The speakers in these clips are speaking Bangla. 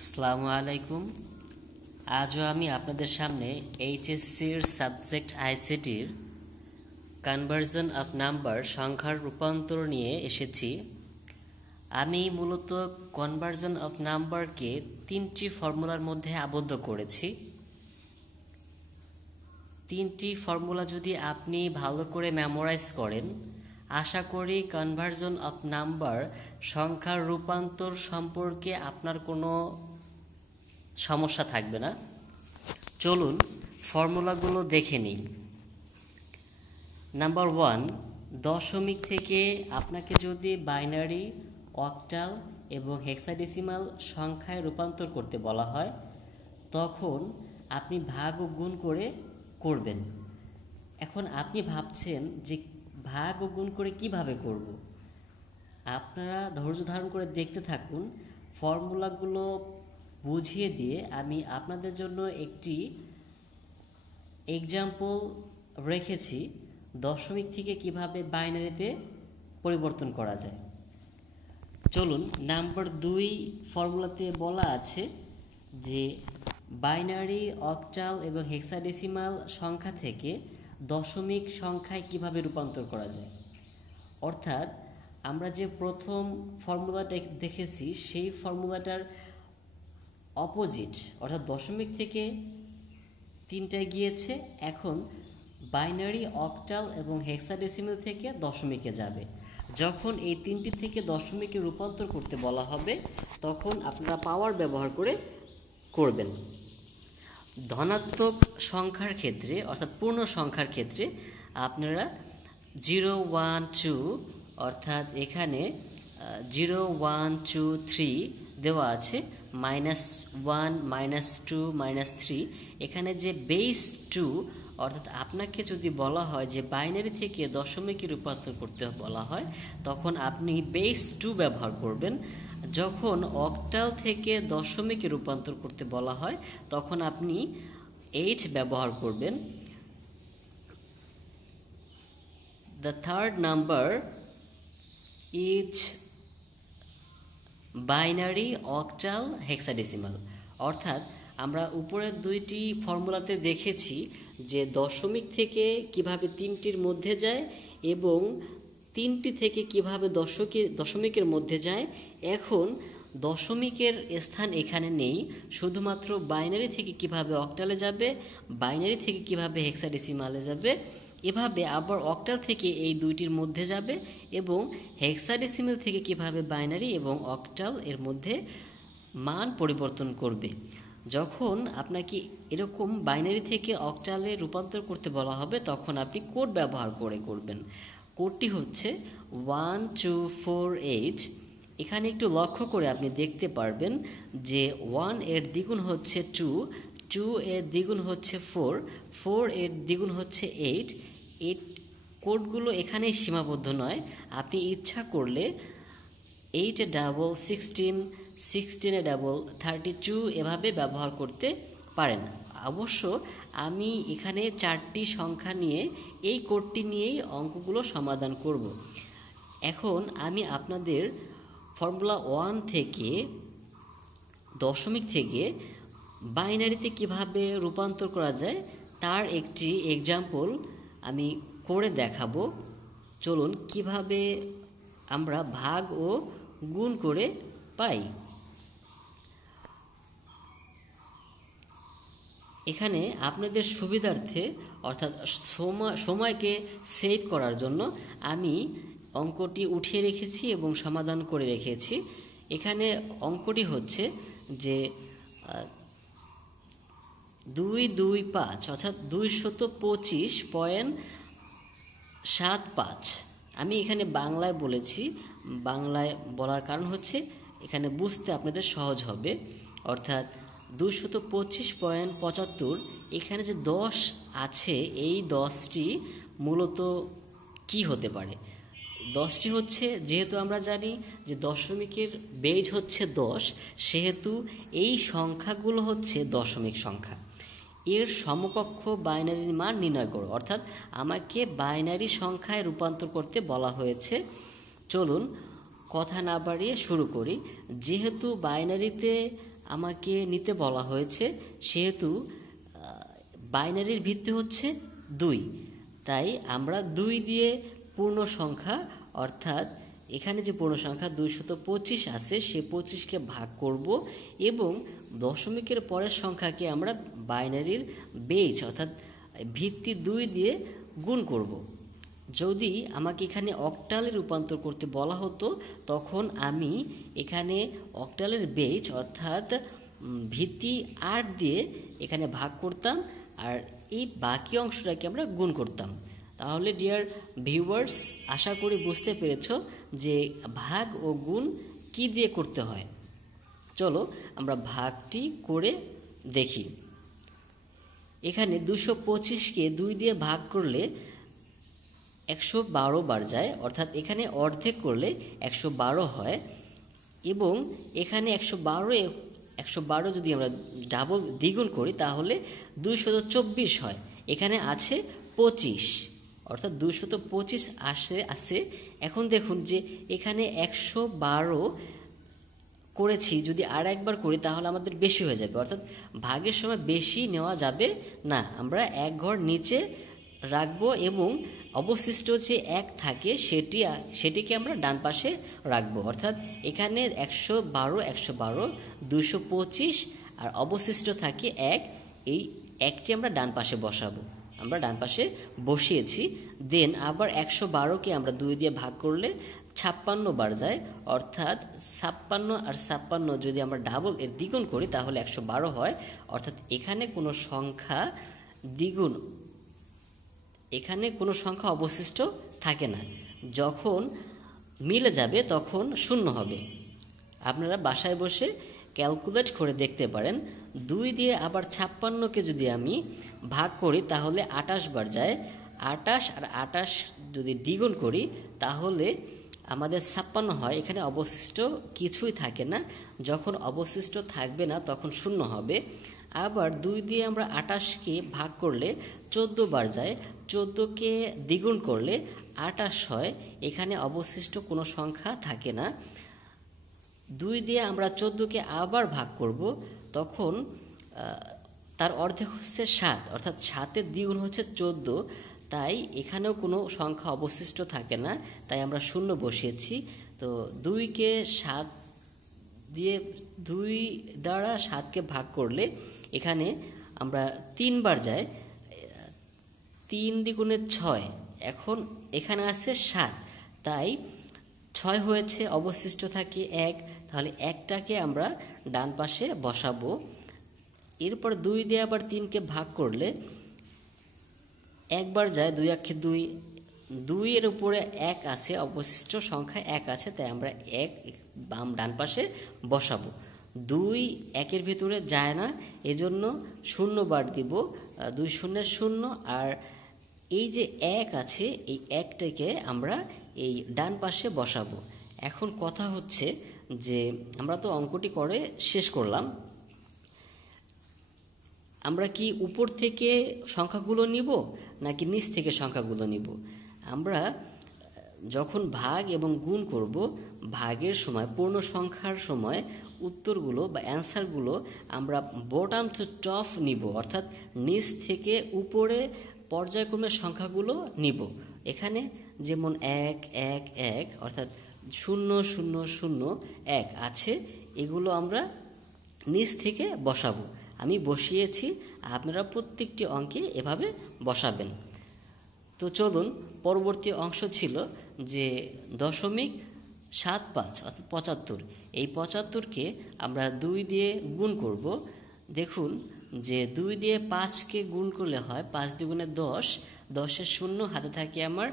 আসসালামু আলাইকুম। আজও আমি আপনাদের সামনে এইচএসসির সাবজেক্ট আইসিটির কনভার্জন অফ নাম্বার সংখ্যার রূপান্তর নিয়ে এসেছি। আমি মূলত কনভার্জন অফ নাম্বারকে তিনটি ফর্মুলার মধ্যে আবদ্ধ করেছি। তিনটি ফর্মুলা যদি আপনি ভালো করে মেমোরাইজ করেন, আশা করি কনভার্জন অফ নাম্বার সংখ্যার রূপান্তর সম্পর্কে আপনার কোনো সমস্যা থাকবে না। চলুন ফর্মুলাগুলো দেখে নিই। নাম্বার 1, দশমিক থেকে আপনাকে যদি বাইনারি, অক্টাল এবং হেক্সাডেসিমাল সংখ্যায় রূপান্তর করতে বলা হয়, তখন আপনি ভাগ ও গুণ করে করবেন। এখন আপনি ভাবছেন যে ভাগ ও গুণ করে কিভাবে করব। আপনারা ধৈর্য ধারণ করে দেখতে থাকুন। ফর্মুলাগুলো বুঝিয়ে দিয়ে আমি আপনাদের জন্য একটি এক্সাম্পল রেখেছি দশমিক থেকে কিভাবে বাইনারিতে পরিবর্তন করা যায়। চলুন, নাম্বার 2 ফর্মুলাতে বলা আছে যে বাইনারি, অক্টাল এবং হেক্সাডেসিমাল সংখ্যা থেকে দশমিক সংখ্যায় কিভাবে রূপান্তর করা যায়। অর্থাৎ আমরা যে প্রথম ফর্মুলাটা দেখেছি সেই ফর্মুলাটার অপোজিট, অর্থাৎ দশমিক থেকে তিনটায় গিয়েছে, এখন বাইনারি, অক্টাল এবং হেক্সাডেসিমাল থেকে দশমিকে যাবে। যখন এই তিনটি থেকে দশমিকে রূপান্তর করতে বলা হবে তখন আপনারা পাওয়ার ব্যবহার করে করবেন। ধনাত্মক সংখ্যার ক্ষেত্রে অর্থাৎ পূর্ণ সংখ্যার ক্ষেত্রে আপনারা 0, 1, 2 অর্থাৎ এখানে 0, 1, 2, 3 দেওয়া আছে, -1, -2, -3। এখানে যে বেস 2 অর্থাৎ আপনাকে যদি বলা হয় যে বাইনারি থেকে দশমিকে রূপান্তর করতে বলা হয় তখন আপনি বেস 2 ব্যবহার করবেন। যখন অক্টাল থেকে দশমিকে রূপান্তর করতে বলা হয় তখন আপনি 8 ব্যবহার করবেন। The third number is binary, octal, hexadecimal. অর্থাৎ আমরা উপরের দুইটি ফর্মুলাতে দেখেছি যে দশমিক থেকে কিভাবে তিনটির মধ্যে যায় এবং তিনটি থেকে কিভাবে দশমিকের মধ্যে যায়। এখন দশমিকের স্থান এখানে নেই, শুধুমাত্র বাইনারি থেকে কিভাবে অক্টালে যাবে, বাইনারি থেকে কিভাবে হেক্সাডেসিমালে যাবে, এভাবে আবার অক্টাল থেকে এই দুইটির মধ্যে যাবে এবং হেক্সাডেসিমাল থেকে কিভাবে বাইনারি এবং অক্টাল এর মধ্যে মান পরিবর্তন করবে। যখন আপনাকে এরকম বাইনারি থেকে অক্টালে রূপান্তর করতে বলা হবে তখন আপনি কোড ব্যবহার করে করবেন। কোডটি হচ্ছে 1, 2, 4, 8। এখানে একটু লক্ষ্য করে আপনি দেখতে পারবেন যে 1 এর দ্বিগুণ হচ্ছে 2, 2 এর দ্বিগুণ হচ্ছে 4, 4 এর দ্বিগুণ হচ্ছে 8। এই কোডগুলো এখানেই সীমাবদ্ধ নয়, আপনি ইচ্ছা করলে 8 এ ডাবল 16, 16 এ ডাবল 32 এভাবে ব্যবহার করতে পারেন। অবশ্য আমি এখানে 4টি সংখ্যা নিয়ে এই কোডটি নিয়েই অঙ্কগুলো সমাধান করব। এখন আমি আপনাদের ফর্মুলা 1 থেকে দশমিক থেকে বাইনারিতে কিভাবে রূপান্তর করা যায় তার একটি এক্সাম্পল আমি করে দেখাবো। চলুন কিভাবে আমরা ভাগ ও গুণ করে পাই। এখানে আপনাদের সুবিধার্থে অর্থাৎ সময়কে সেভ করার জন্য আমি অঙ্কটি উঠিয়ে রেখেছি এবং সমাধান করে রেখেছি। এখানে অঙ্কটি হচ্ছে যে 225 অর্থাৎ 225.75। আমি এখানে বাংলায় বলেছি, বাংলায় বলার কারণ হচ্ছে এখানে বুঝতে আপনাদের সহজ হবে। অর্থাৎ 225.75, এখানে যে 10 আছে এই 10টি মূলত কি হতে পারে। 10টি হচ্ছে, যেহেতু আমরা জানি যে দশমিকের বেজ হচ্ছে 10, সেহেতু এই সংখ্যাগুলো হচ্ছে দশমিক সংখ্যা। এর সমকক্ষ বাইনারির মান নির্ণয় করো, অর্থাৎ আমাকে বাইনারি সংখ্যায় রূপান্তর করতে বলা হয়েছে। চলুন কথা না বাড়িয়ে শুরু করি। যেহেতু বাইনারিতে আমাকে নিতে বলা হয়েছে, সেহেতু বাইনারির ভিত্তি হচ্ছে 2, তাই আমরা 2 দিয়ে পূর্ণ সংখ্যা অর্থাৎ এখানে যে পূর্ণ সংখ্যা 225 আছে সে 25কে ভাগ করব এবং দশমিকের পরের সংখ্যাকে আমরা বাইনারির বেজ অর্থাৎ ভিত্তি 2 দিয়ে গুণ করব। যদি আমাকে এখানে অক্টালে রূপান্তর করতে বলা হতো তখন আমি এখানে অক্টালের বেজ অর্থাৎ ভিত্তি 8 দিয়ে এখানে ভাগ করতাম আর এই বাকি অংশটাকে আমরা গুণ করতাম। তাহলে ডিয়ার ভিউয়ার্স, আশা করি বুঝতে পেরেছ যে ভাগ ও গুণ কি দিয়ে করতে হয়। চলো আমরা ভাগটি করে দেখি। এখানে 225কে 2 দিয়ে ভাগ করলে 112 বার যায়, অর্থাৎ এখানে অর্ধেক করলে 112 হয় এবং এখানে 112 যদি আমরা ডাবল দ্বিগুণ করি তাহলে 224 হয়। এখানে আছে 25, অর্থাৎ 225 আসে। এখন দেখুন যে এখানে 112 করেছি, যদি আর একবার করি তাহলে আমাদের বেশি হয়ে যাবে, অর্থাৎ ভাগের সময় বেশি নেওয়া যাবে না। আমরা এক ঘর নিচে রাখবো এবং অবশিষ্ট যে 1 থাকে সেটিকে আমরা ডান পাশে রাখবো, অর্থাৎ এখানে 112 225 আর অবশিষ্ট থাকে 1, এই 1টি আমরা ডান পাশে বসাবো। আমরা ডান পাশে বসিয়েছি। দেন আবার 112কে আমরা 2 দিয়ে ভাগ করলে 56 বার যায়, অর্থাৎ 56 আর 56 যদি আমরা ডাবল এর দ্বিগুণ করি তাহলে 112 হয়। অর্থাৎ এখানে কোনো সংখ্যা অবশিষ্ট থাকে না। যখন মিলে যাবে তখন শূন্য হবে। আপনারা বাসায় বসে ক্যালকুলেট করে দেখতে পারেন। 2 দিয়ে আবার 56কে যদি আমি ভাগ করি তাহলে 28 বার যায়। 28 আর 28 যদি দ্বিগুণ করি তাহলে আমাদের 56 হয়। এখানে অবশিষ্ট কিছুই থাকে না। যখন অবশিষ্ট থাকবে না তখন শূন্য হবে। আবার 2 দিয়ে আমরা 28কে ভাগ করলে 14 বার যায়। 14কে দ্বিগুণ করলে 28 হয়। এখানে অবশিষ্ট কোনো সংখ্যা থাকে না। 2 দিয়ে আমরা 14কে আবার ভাগ করব, তখন তার অর্ধেক হচ্ছে 7, অর্থাৎ 7-এর দ্বিগুণ হচ্ছে 14, তাই এখানেও কোনো সংখ্যা অবশিষ্ট থাকে না, তাই আমরা শূন্য বসিয়েছি। তো 2 দ্বারা 7কে ভাগ করলে এখানে আমরা 3 বার যায়, 3 দ্বিগুণে 6, এখন এখানে আছে 7, তাই 6 হয়েছে, অবশিষ্ট থাকে 1, তাহলে 1টাকে আমরা ডান পাশে বসাবো। এরপর 2 দিয়ে আবার 3কে ভাগ করলে 1 বার যায়, 2 একে 2, 2 এর উপরে 1 আছে, অবশিষ্ট সংখ্যা 1 আছে, তাই আমরা 1 ডান পাশে বসাবো। 2 1-এর ভিতরে যায় না, এজন্য 0 বার দিব, 2 শূন্যের 0, আর এই যে 1 আছে এই 1টাকে আমরা এই ডান পাশে বসাবো। এখন কথা হচ্ছে যে আমরা তো অঙ্কটি করে শেষ করলাম, আমরা কি উপর থেকে সংখ্যাগুলো নিব নাকি নিচ থেকে সংখ্যাগুলো নিব? আমরা যখন ভাগ এবং গুণ করব, ভাগের সময় পূর্ণ সংখ্যার সময় উত্তরগুলো বা অ্যান্সারগুলো আমরা বটম টু টপ নিব, অর্থাৎ নিচ থেকে উপরে পর্যায়ক্রমে সংখ্যাগুলো নিব। এখানে যেমন 1 1 1 অর্থাৎ 0 0 0 1 আছে, এগুলো আমরা নিচ থেকে বসাবো। আমি বসিয়েছি, আপনারা প্রত্যেকটি অঙ্কে এভাবে বসাবেন। তো চলুন, পরবর্তী অংশ ছিল যে 0.75 অর্থাৎ 75। এই 75কে আমরা 2 দিয়ে গুণ করব। দেখুন যে 2 দিয়ে 5কে গুণ করলে হয় 5 দ্বিগুণে 10, 10-এর 0 হাতে থাকে আমার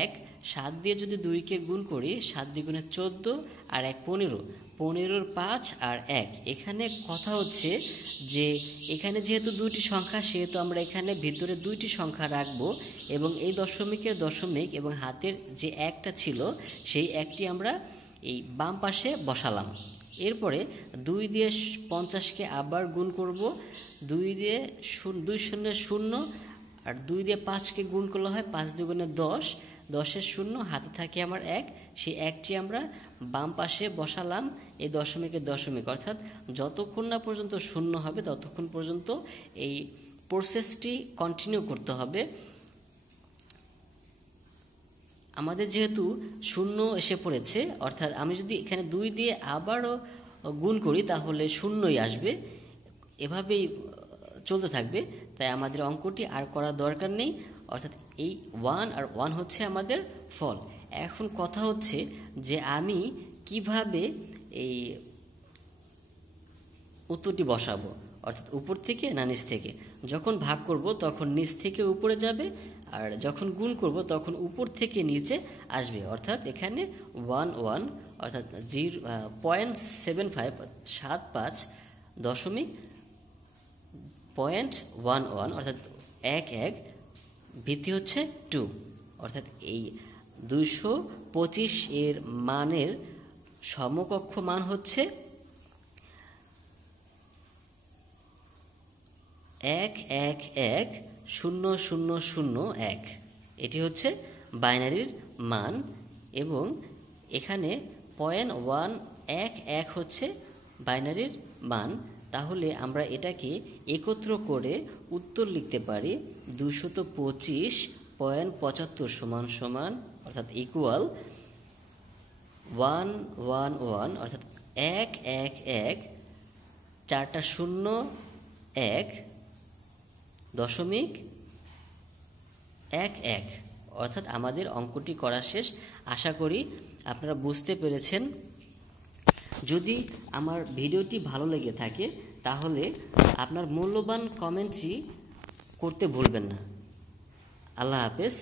1, 7 দিয়ে যদি 2কে গুণ করি 7 দ্বিগুণে 14 আর 1 15, 15-এর 5 আর 1। এখানে কথা হচ্ছে যে এখানে যেহেতু 2টি সংখ্যা, সেহেতু আমরা এখানে ভিতরে 2টি সংখ্যা রাখব এবং এই দশমিকের দশমিক এবং হাতের যে 1টা ছিল সেই 1টি আমরা এই বাম পাশে বসালাম। এরপরে 2 দিয়ে 50কে আবার গুণ করব, 2 দিয়ে 2 শূন্যের 0 আর 2 দিয়ে 5কে গুণ করলে হয় 5 দুগুণে 10, 10-এর শূন্য, হাতে থাকে আমার 1, সেই 1টি আমরা বাম পাশে বসালাম এই দশমিকের দশমিক, অর্থাৎ যতক্ষণ না পর্যন্ত শূন্য হবে ততক্ষণ পর্যন্ত এই প্রসেসটি কন্টিনিউ করতে হবে। আমাদের যেহেতু শূন্য এসে পড়েছে, অর্থাৎ আমি যদি এখানে 2 দিয়ে আবারও গুণ করি তাহলে শূন্যই আসবে, এভাবেই চলতে থাকবে। তাই আমাদের অঙ্কটি আর করার দরকার নেই, অর্থাৎ এই 1 আর 1 হচ্ছে আমাদের ফল। এখন কথা হচ্ছে যে আমি কিভাবে এই উত্তরটি বসাবো, অর্থাৎ উপর থেকে না নিচ থেকে। যখন ভাগ করব তখন নিচ থেকে উপরে যাবে, আর যখন গুণ করব তখন উপর থেকে নিচে আসবে। অর্থাৎ এখানে 1 1 অর্থাৎ 0.75 দশমিক 0.11 অর্থাৎ 1 ভিত্তি হচ্ছে 2, অর্থাৎ এই 225 এর মানের সমকক্ষ মান হচ্ছে 1110001। এটি হচ্ছে বাইনারির মান, এবং এখানে 0.111 হচ্ছে বাইনারির মান। তাহলে আমরা এটাকে একত্র করে উত্তর লিখতে পারি 225.75 অর্থাৎ ইকুয়াল 111 অর্থাৎ 111 4টা 0 1.11 অর্থাৎ আমাদের অঙ্কটি করা শেষ। আশা করি আপনারা বুঝতে পেরেছেন। যদি আমার ভিডিওটি ভালো লেগে থাকে তাহলে আপনার মূল্যবান কমেন্টটি করতে ভুলবেন না। আল্লাহ হাফেজ।